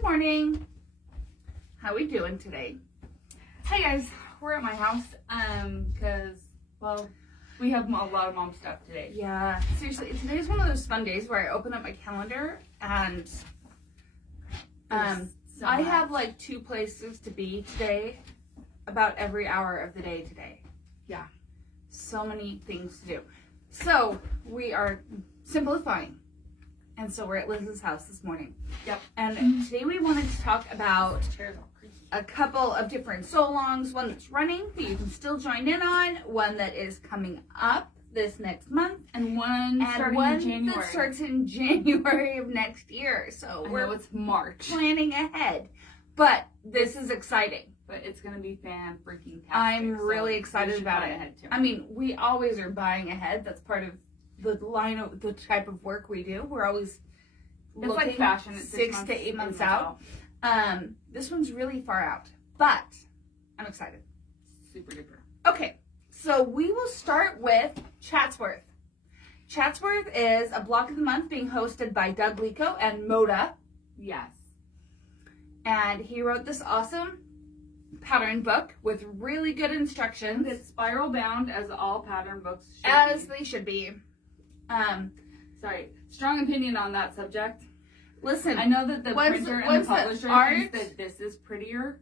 Good morning. How we doing today? Hey guys, we're at my house because we have a lot of mom stuff today. Yeah, seriously, today's one of those fun days where I open up my calendar and I have like 2 places to be today about every hour of the day today. Yeah. So many things to do. So we are simplifying. And so we're at Liz's house this morning. Yep. And today we wanted to talk about a couple of different so-longs. One that's running that you can still join in on. One that is coming up this next month. And one starting in January. That starts in January of next year. So it's March. Planning ahead. But this is exciting. But it's going to be fan-freaking-tastic. I'm really excited about it. Ahead too. I mean, we always are buying ahead. That's part of the line of the type of work we do. We're always looking like fashion. It's 6 to 8 months out. This one's really far out, but I'm excited. Super duper. Okay, so we will start with Chatsworth. Chatsworth is a block of the month being hosted by Doug Lico and Moda. Yes. And he wrote this awesome pattern book with really good instructions. It's spiral bound, as all pattern books should as be. They should be. Strong opinion on that subject. Listen, I know that the printer and the publisher thinks that this is prettier.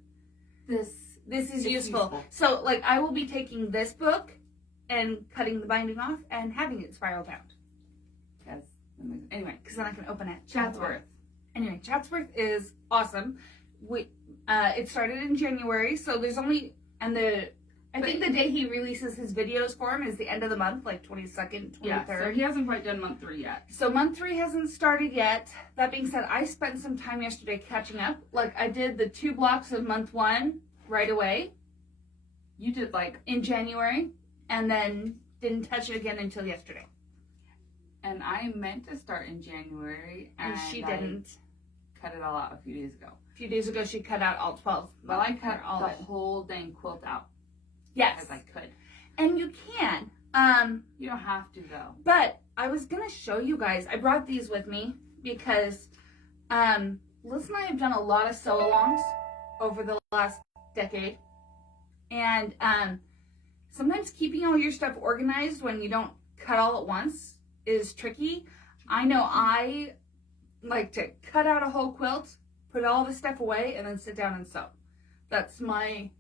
This is useful. So, like, I will be taking this book and cutting the binding off and having it spiral bound. Yes. Anyway, because then I can open it. Chatsworth. Anyway, Chatsworth is awesome. It started in January, so there's only I think the day he releases his videos for him is the end of the month, like 22nd, 23rd. Yeah, so he hasn't quite done month 3 yet. So month 3 hasn't started yet. That being said, I spent some time yesterday catching up. Like, I did the 2 blocks of month 1 right away. You did, like, in January, and then didn't touch it again until yesterday. And I meant to start in January, and she didn't. Cut it all out a few days ago. A few days ago, she cut out all 12. Well, I cut all the whole dang quilt out. Yes. As I could. And you can. You don't have to, though. But I was going to show you guys. I brought these with me because Liz and I have done a lot of sew-alongs over the last decade. And sometimes keeping all your stuff organized when you don't cut all at once is tricky. I know I like to cut out a whole quilt, put all the stuff away, and then sit down and sew. That's my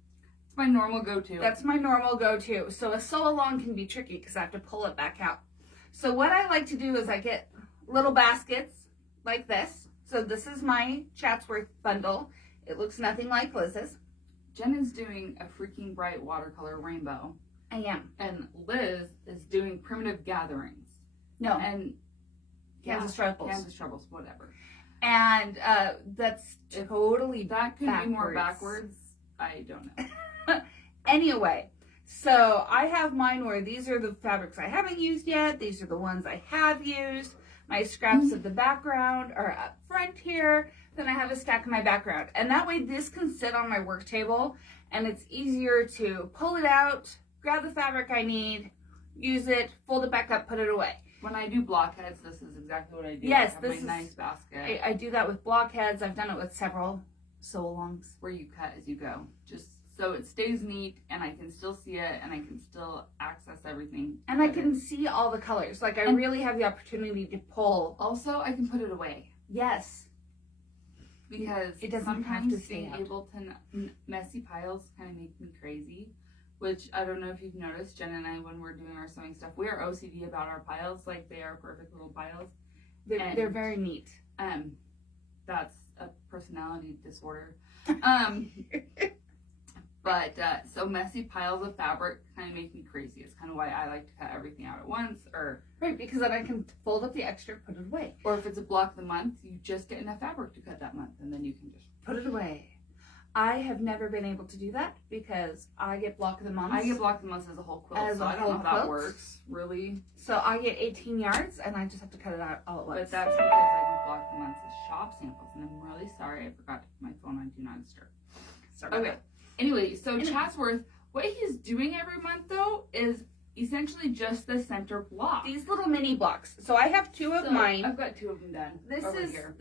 normal go-to. That's my normal go-to. So a sew-along can be tricky because I have to pull it back out. So what I like to do is I get little baskets like this. So this is my Chatsworth bundle. It looks nothing like Liz's. Jen is doing a freaking bright watercolor rainbow. I am. And Liz is doing primitive gatherings. No. And Kansas Troubles. Kansas Troubles, whatever. And that's totally that could backwards. Be more backwards. I don't know. Anyway, so I have mine where these are the fabrics I haven't used yet. These are the ones I have used. My scraps of the background are up front here. Then I have a stack of my background. And that way this can sit on my work table and it's easier to pull it out, grab the fabric I need, use it, fold it back up, put it away. When I do blockheads, this is exactly what I do. Yes, I have my nice basket. I do that with blockheads. I've done it with several sew-alongs. Where you cut as you go. Just so it stays neat and I can still see it and I can still access everything. And I can see all the colors. Like, I really have the opportunity to pull. Also, I can put it away. Yes. Because it doesn't sometimes have to stay being out. able to messy piles kind of make me crazy. Which, I don't know if you've noticed, Jen and I, when we're doing our sewing stuff, we are OCD about our piles. Like, they are perfect little piles. They're very neat. That's a personality disorder. But so messy piles of fabric kind of make me crazy. It's kind of why I like to cut everything out at once. Right, because then I can fold up the extra, put it away. Or if it's a block of the month, you just get enough fabric to cut that month, and then you can just put it away. I have never been able to do that because I get block of the months. I get block of the months as a whole quilt, so I don't know how that works, really. So I get 18 yards, and I just have to cut it out all at once. But that's because I do block of the months as shop samples, and I'm really sorry I forgot to put my phone on Do Not Disturb. Sorry. Okay. Anyway, so Chatsworth, what he's doing every month, though, is essentially just the center block. These little mini blocks. So I have two of mine. I've got 2 of them done. This over is here.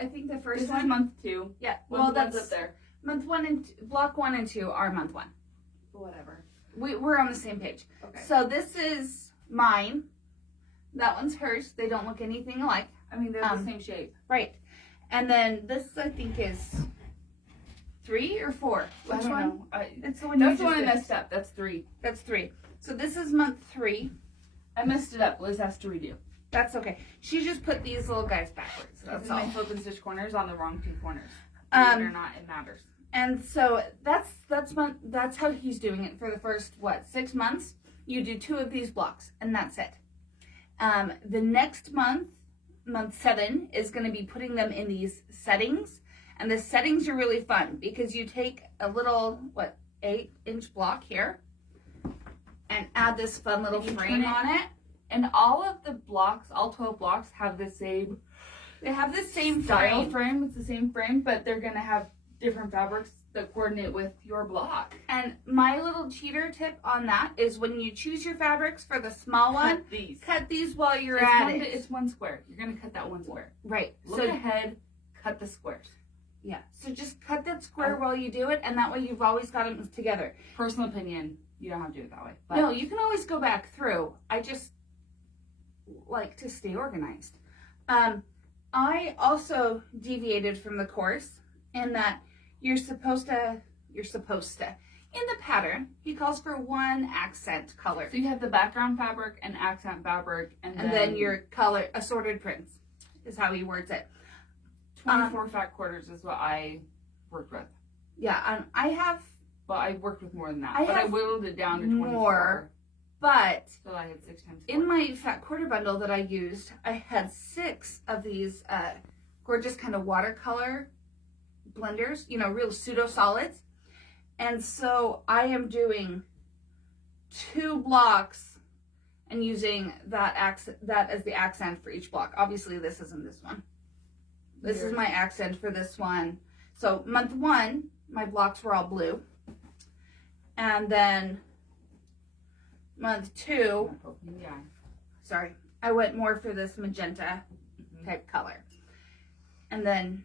I think the first This one. is month 2. Yeah. Well, Well, that's that's up there. month 1 and block 1 and 2 are month 1. Whatever. We're on the same page. Okay. So this is mine. That one's hers. They don't look anything alike. I mean, they're the same shape. Right. And then this I think is 3 or 4. Which I don't one? know. It's the one. That's you the one I just did. messed up. That's 3. That's 3. So this is month 3. I messed it up. Liz has to redo. That's okay. She just put these little guys backwards. That's That's all. my flip and stitch corners on the wrong 2 corners. Believe it or not, it matters. And so that's how he's doing it for the first 6 months. You do 2 of these blocks, and that's it. The next month 7, is going to be putting them in these settings, and the settings are really fun because you take a little 8-inch block here and add this fun little frame on it. And all of the blocks, all 12 blocks, have the same They have the same style frame. frame. It's the same frame, but they're gonna have different fabrics that coordinate with your block. And my little cheater tip on that is when you choose your fabrics for the small one, cut these while you're at it. It's 1 square. You're gonna cut that 1 square. Right. Look ahead, cut the squares. Yeah. So just cut that square while you do it, and that way you've always got them together. Personal opinion, you don't have to do it that way. But No, you can always go back through. I just like to stay organized. I also deviated from the course in that you're supposed to, in the pattern, he calls for 1 accent color. So you have the background fabric and accent fabric, and then your color, assorted prints, is how he words it. 24 fat quarters is what I worked with. Yeah, I have, But I worked with more than that. I But I have whittled it down to 24. more, but So I had 6 times 4. in my fat quarter bundle that I used, I had 6 of these gorgeous kind of watercolor blenders, real pseudo solids. And so I am doing 2 blocks and using that as the accent for each block. Obviously, this isn't this one. This is my accent for this one. So month 1, my blocks were all blue. And then month 2, Yeah. sorry, I went more for this magenta type color. And then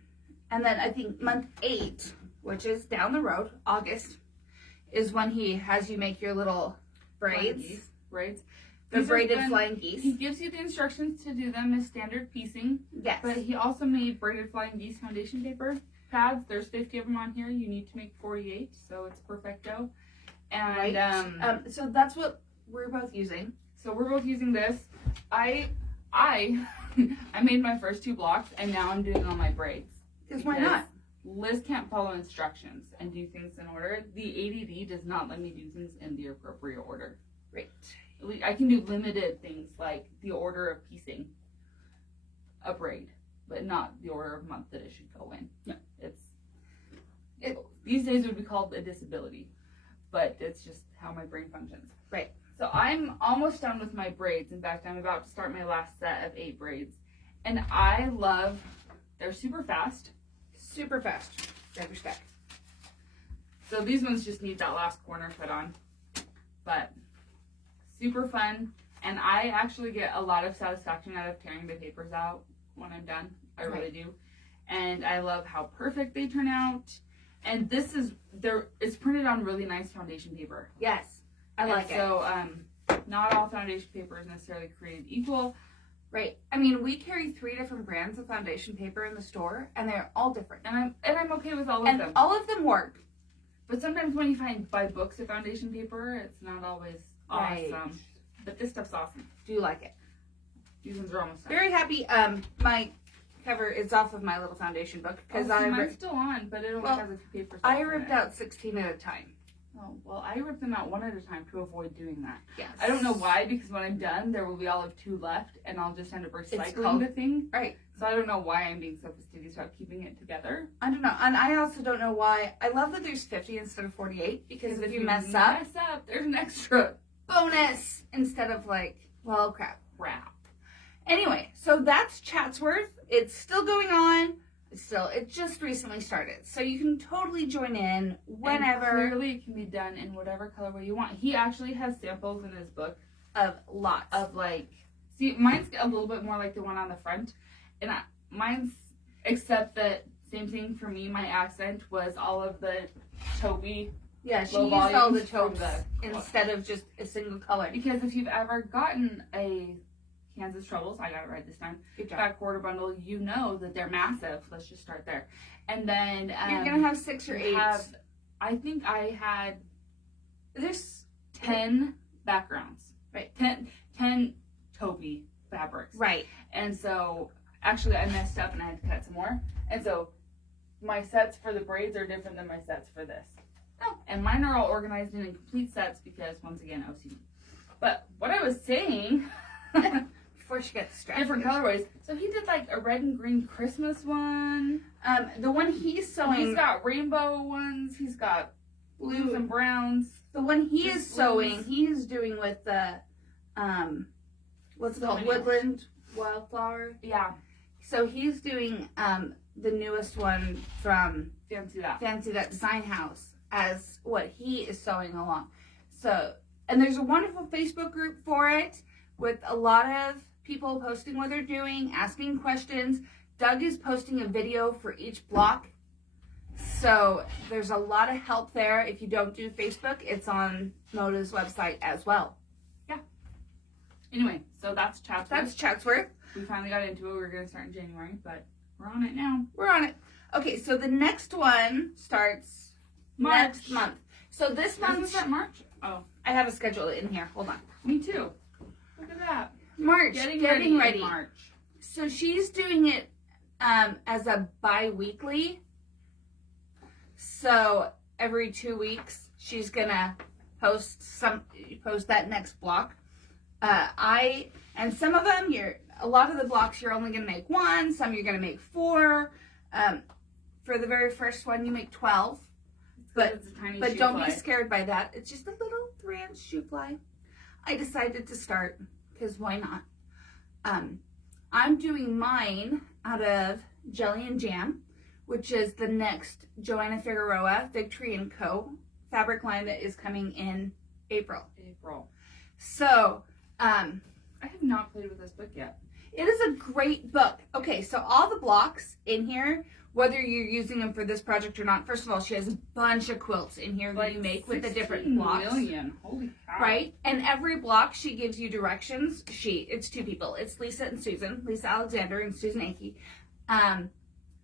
I think month 8, which is down the road, August, is when he has you make your little braids. Braids. The braided flying geese. He gives you the instructions to do them as standard piecing. Yes. But he also made braided flying geese foundation paper pads. There's 50 of them on here. You need to make 48, so it's perfecto. And right. So that's what we're both using. So we're both using this. I made my first 2 blocks, and now I'm doing all my braids. Because why not? Liz can't follow instructions and do things in order. The ADD does not let me do things in the appropriate order. Right. I can do limited things like the order of piecing a braid, but not the order of month that it should go in. No. These days it would be called a disability, but it's just how my brain functions. Right. So I'm almost done with my braids. In fact, I'm about to start my last set of 8 braids. And they're super fast. Super fast. Red respect. So these ones just need that last corner put on. But super fun. And I actually get a lot of satisfaction out of tearing the papers out when I'm done. I really do. And I love how perfect they turn out. And it's printed on really nice foundation paper. Yes. I like it. So not all foundation paper is necessarily created equal. Right. I mean, we carry 3 different brands of foundation paper in the store, and they're all different. And I'm okay with all of and them. all of them work. But sometimes when you buy books of foundation paper, it's not always awesome. But this stuff's awesome. Do like it. These ones are almost done. Very happy. My cover is off of my little foundation book because mine's still on, but it only has a few papers. I ripped out 16 at a time. Oh, well, I rip them out 1 at a time to avoid doing that. Yes. I don't know why, because when I'm done, there will be all of 2 left, and I'll just end up recycling called- the thing. Right. So I don't know why I'm being so fastidious about keeping it together. I don't know. And I also don't know why. I love that there's 50 instead of 48, because if you mess up, there's an extra bonus instead of crap. crap. Anyway, so that's Chatsworth. It's still going on. still. It just recently started. So you can totally join in whenever. And clearly it can be done in whatever colorway you want. He actually has samples in his book Of lots. of like, see, mine's a little bit more like the one on the front. And mine's, except that, same thing for me, my accent was all of the taupey. Yeah, she low used all the volumes from taupes instead of just a single color. Because if you've ever gotten a Kansas Troubles, I got it right this time, Good job. fat quarter bundle, you know that they're massive. Let's just start there. And then You're gonna have 6 or 8. I think I had There's 10 backgrounds. Right. 10 taupey fabrics. right. And so, actually, I messed up and I had to cut some more. And so, my sets for the braids are different than my sets for this. Oh. And mine are all organized in complete sets because, once again, OCD. But what I was saying, Before she gets distracted. different colorways. So he did like a red and green Christmas one. The one he's sewing. He's got rainbow ones. He's got blues and browns. The one he Just is sewing, blues. he is doing with the, what's it So called? many Woodland Wildflower. Yeah, So he's doing the newest one from fancy that. Fancy That Design House as what he is sewing along. So, and there's a wonderful Facebook group for it with a lot of people posting what they're doing, asking questions. Doug is posting a video for each block. So there's a lot of help there. If you don't do Facebook, it's on Moda's website as well. Anyway, so that's Chatsworth. That's Chatsworth. We finally got into it. We were going to start in January, but we're on it now. We're on it. Okay, so the next one starts next month. So this month, Is that March? Oh, I have a schedule in here. Hold on. me too. Look at that. March. Getting ready. In March. So she's doing it as a bi-weekly. So every 2 weeks she's gonna post that next block. And some of them a lot of the blocks you're only gonna make 1. Some you're gonna make 4. For the very first one you make 12. But It's a tiny But shoe don't fly. be scared by that. It's just a little 3-inch shoe fly. I decided to start because why not? I'm doing mine out of Jelly and Jam, which is the next Joanna Figueroa Victory & Co. fabric line that is coming in April. So, I have not played with this book yet. it is a great book. Okay, so all the blocks in here, whether you're using them for this project or not, first of all, she has a bunch of quilts in here that you make with the different 16 blocks. million. Holy cow. Right? And every block she gives you directions. It's 2 people. It's Lisa and Susan. Lisa Alexander and Susan Akey.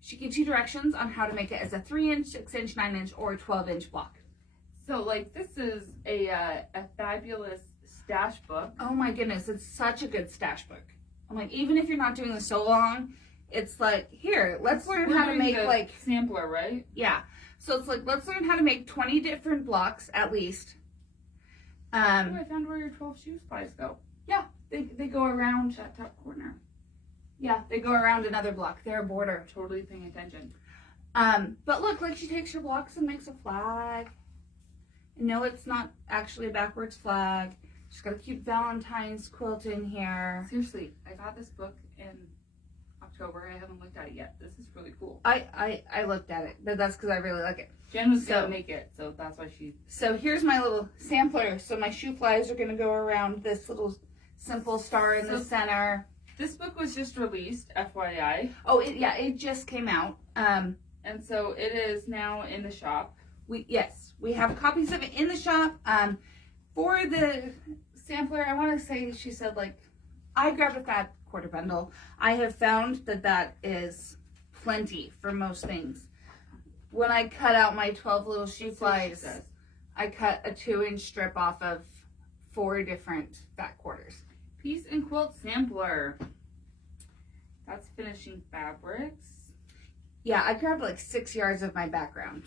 She gives you directions on how to make it as a 3-inch, 6-inch, 9-inch, or 12-inch block. So, like, this is a fabulous stash book. Oh my goodness, it's such a good stash book. I'm like, even if you're not doing this so long, it's like, here, let's learn how to make like sampler, right? Yeah. So it's like, let's learn how to make 20 different blocks at least. Oh, I found where your 12 shoe flies go. Yeah, they go around. That top corner. Yeah, they go around another block. They're a border. Totally paying attention. But look, like she takes her blocks and makes a flag. No, it's not actually a backwards flag. She's got a cute Valentine's quilt in here. Seriously, I got this book in October. I haven't looked at it yet. This is really cool. I looked at it, but that's because I really like it. Jen was So- gonna make it, so that's why she. So here's my little sampler. So my shoe flies are going to go around this little simple star in the So- center. This book was just released, FYI, Oh, it just came out. and so it is now in the shop. We have copies of it in the shop. For the sampler, I want to say she said I grabbed a fat quarter bundle. I have found that is plenty for most things. When I cut out my 12 little shoe That's what she flies, says. I cut a 2-inch strip off of 4 different fat quarters. Piece and quilt sampler. That's finishing fabrics. Yeah, I grabbed 6 yards of my background.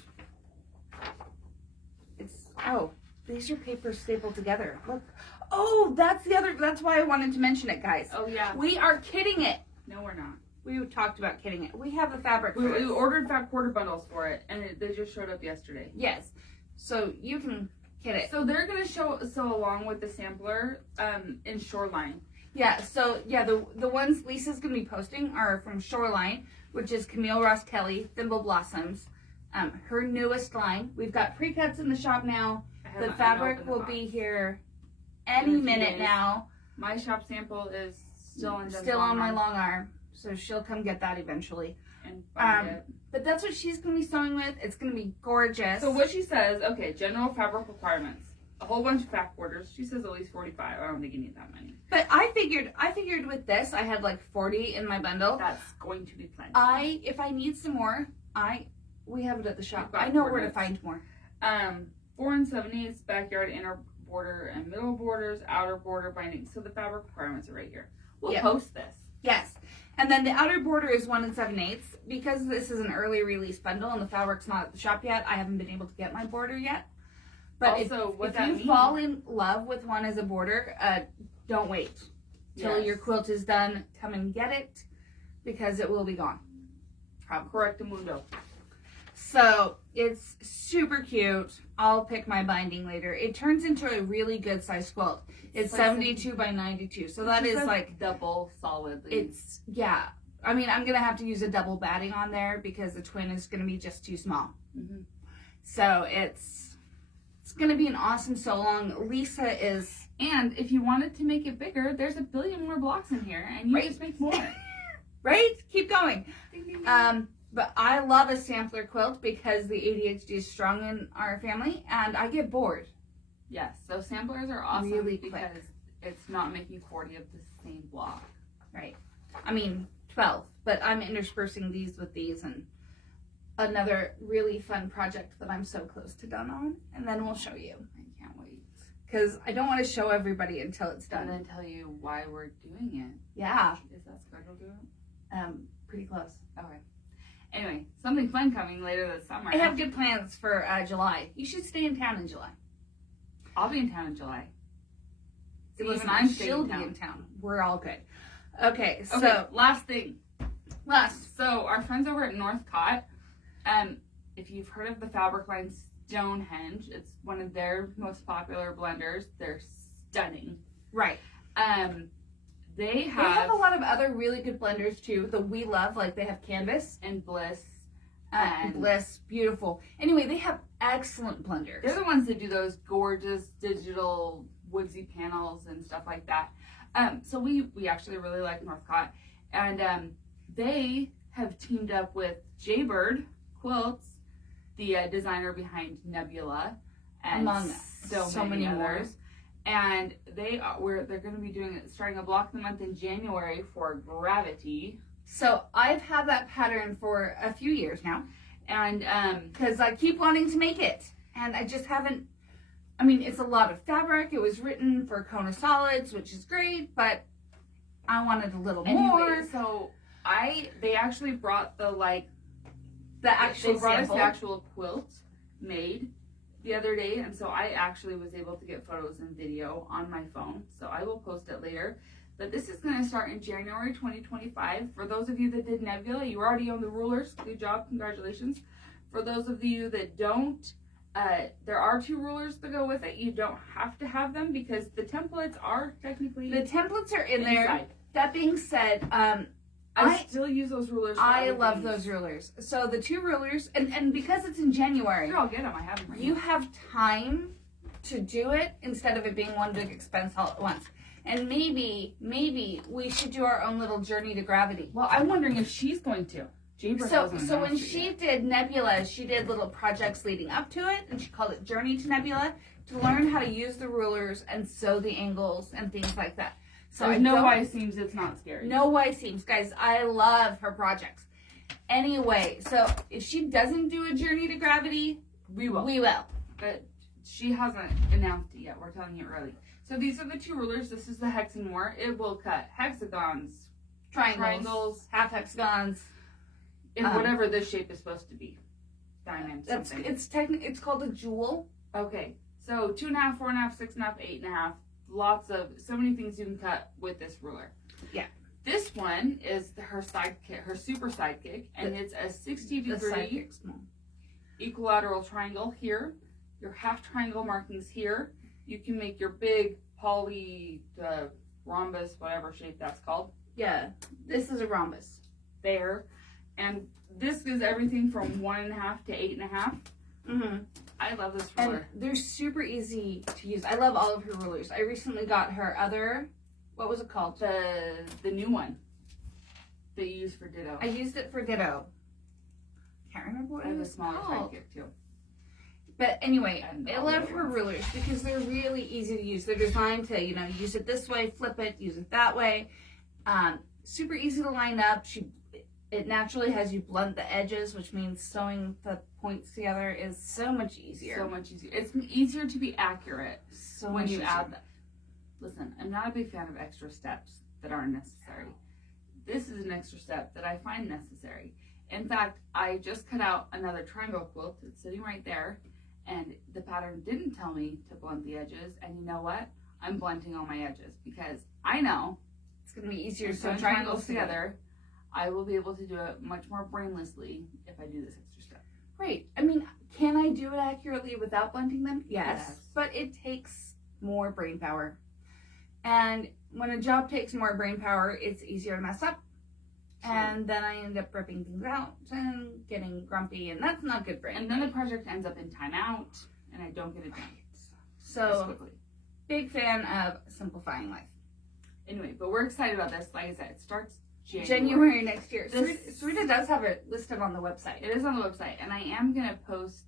These are papers stapled together. Look. Oh, that's why I wanted to mention it, guys. Oh yeah. We are kidding it. No, we're not. We talked about kidding it. We have the fabric. We for it. ordered fat quarter bundles for it, and they just showed up yesterday. Yes. So you can kid it. So they're gonna sew along with the sampler in Shoreline. Yeah. So yeah, the ones Lisa's gonna be posting are from Shoreline, which is Camille Ross Kelly, Thimble Blossoms. Her newest line. We've got pre-cuts in the shop now. The fabric will be here any minute now. My shop sample is still on my long arm, so she'll come get that eventually. And find it. But that's what she's going to be sewing with. It's going to be gorgeous. So what she says, okay, general fabric requirements. A whole bunch of back borders. She says at least 45. I don't think you need that many. But I figured with this, I had like 40 in my bundle. That's going to be plenty. If I need some more, we have it at the shop. I know where to find more. 4 7/8 backyard inner border and middle borders, outer border binding. So the fabric requirements are right here. We'll post this. Yes. And then the outer border is 1 7/8. Because this is an early release bundle and the fabric's not at the shop yet, I haven't been able to get my border yet. But also, if you fall in love with one as a border, don't wait till your quilt is done. Come and get it because it will be gone. Correctamundo. So it's super cute. I'll pick my binding later. It turns into a really good size quilt. It's like 72 by 92. So that is like double solidly. It's, yeah. I mean, I'm going to have to use a double batting on there because the twin is going to be just too small. Mm-hmm. So it's going to be an awesome sew along. Lisa is... And if you wanted to make it bigger, there's a billion more blocks in here and you just make more. Right? Keep going. But I love a sampler quilt because the ADHD is strong in our family and I get bored. Yes, so samplers are awesome really because it's not making 40 of the same block. Right. I mean, 12, but I'm interspersing these with these and another really fun project that I'm so close to done on. And then we'll show you. I can't wait. Because I don't want to show everybody until it's done. And then tell you why we're doing it. Yeah. Is that scheduled to pretty close. Okay. Anyway, something fun coming later this summer. I have good plans for July. You should stay in town in July. I'll be in town in July. Listen, she'll be in town. We're all good. Okay, so okay, last thing. Last. So our friends over at Northcott, if you've heard of the fabric line Stonehenge, it's one of their most popular blenders. They're stunning. Right. They They have a lot of other really good blenders too. The We Love, like they have Canvas and Bliss. And Bliss, beautiful. Anyway, they have excellent blenders. They're the ones that do those gorgeous digital woodsy panels and stuff like that. So we actually really like Northcott, and they have teamed up with Jaybird Quilts, the designer behind Nebula, and among so many others. more. And they're going to be starting a block of the month in January for Gravity. So I've had that pattern for a few years now, and because I keep wanting to make it, and I just haven't. I mean, it's a lot of fabric. It was written for Kona Solids, which is great, but I wanted a little more. So they actually brought the actual sample. The actual quilt made the other day, and so I actually was able to get photos and video on my phone. So I will post it later. But this is going to start in January 2025. For those of you that did Nebula, you already own the rulers. Good job. Congratulations. For those of you that don't, there are 2 rulers to go with it. You don't have to have them because the templates are technically The templates are in inside. there. That being said, I still use those rulers. I love those rulers. So the 2 rulers, and because it's in January, Here, I'll get them. I have them right you now. have time to do it instead of it being one big expense all at once. And maybe we should do our own little journey to Gravity. Well, I'm wondering if she's going to. So when she did Nebula, she did little projects leading up to it, and she called it Journey to Nebula to learn how to use the rulers and sew the angles and things like that. So there's no Y seams. It's not scary. No Y seams, guys. I love her projects. Anyway, so if she doesn't do a Journey to Gravity, we will. We will. But she hasn't announced it yet. We're telling you early. So these are the 2 rulers. This is the Hexamore. It will cut hexagons, triangles, half hexagons, in whatever this shape is supposed to be. Diamond. It's called a jewel. Okay. So 2.5, 4.5, 6.5, 8.5. So many things you can cut with this ruler. Yeah. This one is her sidekick, her super sidekick, and it's a 60-degree equilateral triangle here. Your half triangle markings here. You can make your big rhombus, whatever shape that's called. Yeah, this is a rhombus. There. And this is everything from 1.5 to 8.5. Mm-hmm. I love this And ruler. they're super easy to use. I love all of her rulers. I recently got her other, what was it called? The new one that you use for Ditto. I used it for Ditto. Can't remember what I it have a was smaller called. sidekick too. But anyway, And I all love the her ones. rulers because they're really easy to use. They're designed to, use it this way, flip it, use it that way. Super easy to line up. It naturally has you blunt the edges, which means sewing the points together is so much easier. So much easier. It's easier to be accurate So when much you easier. add that. Listen, I'm not a big fan of extra steps that aren't necessary. This is an extra step that I find necessary. In fact, I just cut out another triangle quilt. It's sitting right there. And the pattern didn't tell me to blunt the edges. And you know what? I'm blunting all my edges because I know It's going to be easier to to sew sew triangles together. I will be able to do it much more brainlessly if I do this extra step. Right. I mean, can I do it accurately without blunting them? Yes. Yes. But it takes more brain power. And when a job takes more brain power, it's easier to mess up. True. And then I end up ripping things out and getting grumpy, and that's not good for And then the anybody. project ends up in timeout, and I don't get it done as So, quickly. big fan of simplifying life. Anyway, but we're excited about this. Like I said, it starts January next year. This- Sarita does have it listed on the website. It is on the website, and I am gonna post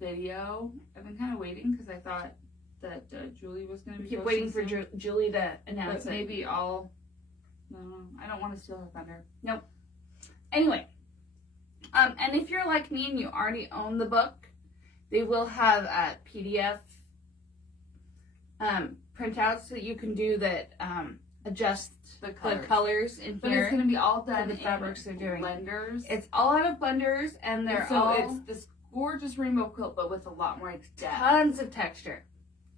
video. I've been kind of waiting because I thought that Julie was gonna be. We keep posting waiting for soon, Julie to announce but it. maybe I'll. No, I don't want to steal her thunder. Anyway, and if you're like me and you already own the book, they will have PDF printouts that you can do that adjust The the colors. colors in But here. it's gonna be all done the in fabrics they're doing. blenders. It's all out of blenders, and they're so all it's this gorgeous rainbow quilt, but with a lot more depth. tons of texture.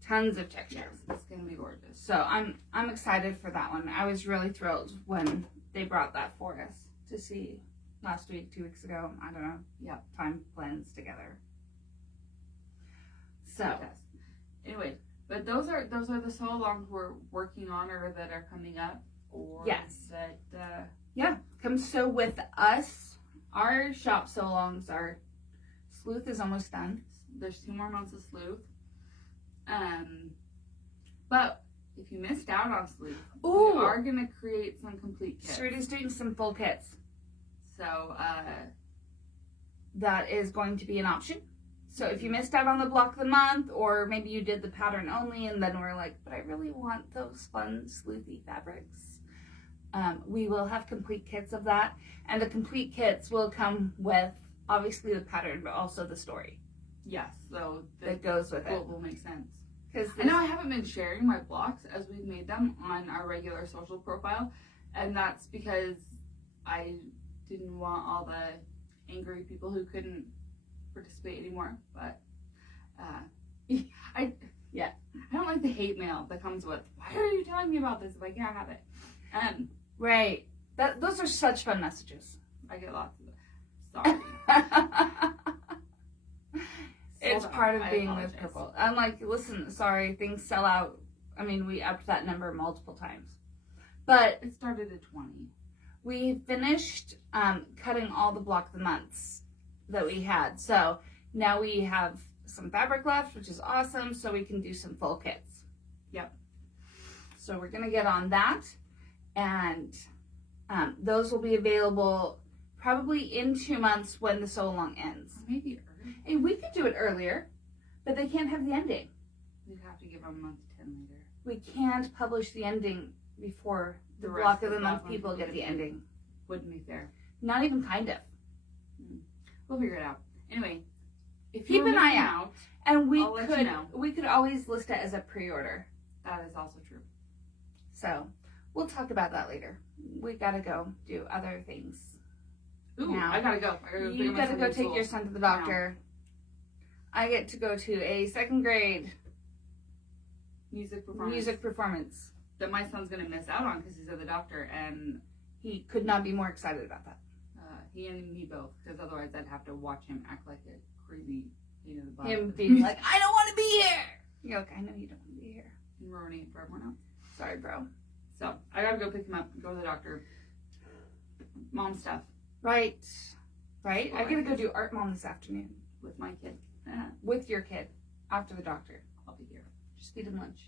Tons of texture. Yes, it's gonna be gorgeous. So I'm excited for that one. I was really thrilled when they brought that for us to see last week, 2 weeks ago. I don't know. Yep. Time blends together. So Yes. Anyway, but those are the sew alongs we're working on or that are coming up, or Yes. that come sew with us. Our shop so longs are Sleuth is almost done. there's 2 more months of Sleuth. But if you missed out on Sleuth, Ooh, we are gonna create some complete kits. Sarita's doing some full kits. So That is going to be an option. So if you missed out on the block of the month, or maybe you did the pattern only and then we're like, but I really want those fun sleuthy fabrics, we will have complete kits of that. And the complete kits will come with obviously the pattern, but also the story yes, so the that goes with it. quilt will make sense. Because I know I haven't been sharing my blocks as we've made them on our regular social profile, and that's because I didn't want all the angry people who couldn't participate anymore. But I don't like the hate mail that comes with, why are you telling me about this if I can't have it? And right, those are such fun messages. I get lots of it. Sorry. It's Sold out. part of I being with apologize. Purple. I'm like, listen, sorry, things sell out. I mean, we upped that number multiple times. But It started at 20. we finished cutting all the block of the months that we had. So now we have some fabric left, which is awesome. So we can do some full kits. Yep. So we're going to get on that. And those will be available probably in 2 months when the sew along ends. Maybe early. Hey, we could do it earlier, but they can't have the ending. We'd have to give them a month to 10 later. We can't publish the ending before the The block rest of the month block people get the ending. Wouldn't be fair. Not even kind of. We'll figure it out. Anyway, if Keep you're an eye missing out. And we I'll let you could know. we could always list it as a pre-order. that is also true. So we'll talk about that later. We gotta go do other things. Ooh, Now, I gotta go. I gotta You my gotta son go to take school. your son to the doctor. I get to go to a second grade music performance music performance. that my son's gonna miss out on because he's at the doctor, and He could not be more excited about that. he and me both. Because otherwise, I'd have to watch him act like a crazy pain in the butt. Him being like, I don't want to be here. You're like, I know you don't want to be here. and ruining it for everyone else. Sorry, bro. So I gotta go pick him up, go to the doctor. Mom stuff. Right. Right? I Well, gotta go do art mom this afternoon with my kid. with your kid after the doctor. I'll be here. Just feed him lunch.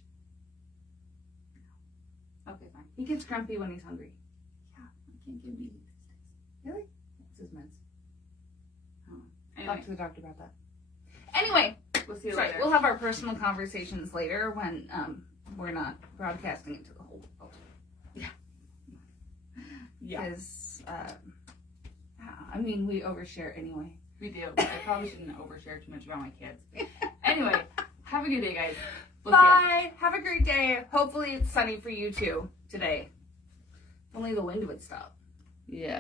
Okay, fine. He gets grumpy when he's hungry. Yeah, I can't give me. Really? It's his meds. Anyway, Talk to the doctor about that. Anyway, we'll see you sorry, later. we'll have our personal conversations later when we're not broadcasting it to the whole world. Yeah. Because, I mean, we overshare anyway. We do. I probably shouldn't overshare too much about my kids. Anyway, have a good day, guys. We'll see ya. Bye. Have a great day. Hopefully it's sunny for you too today. If only the wind would stop. Yeah.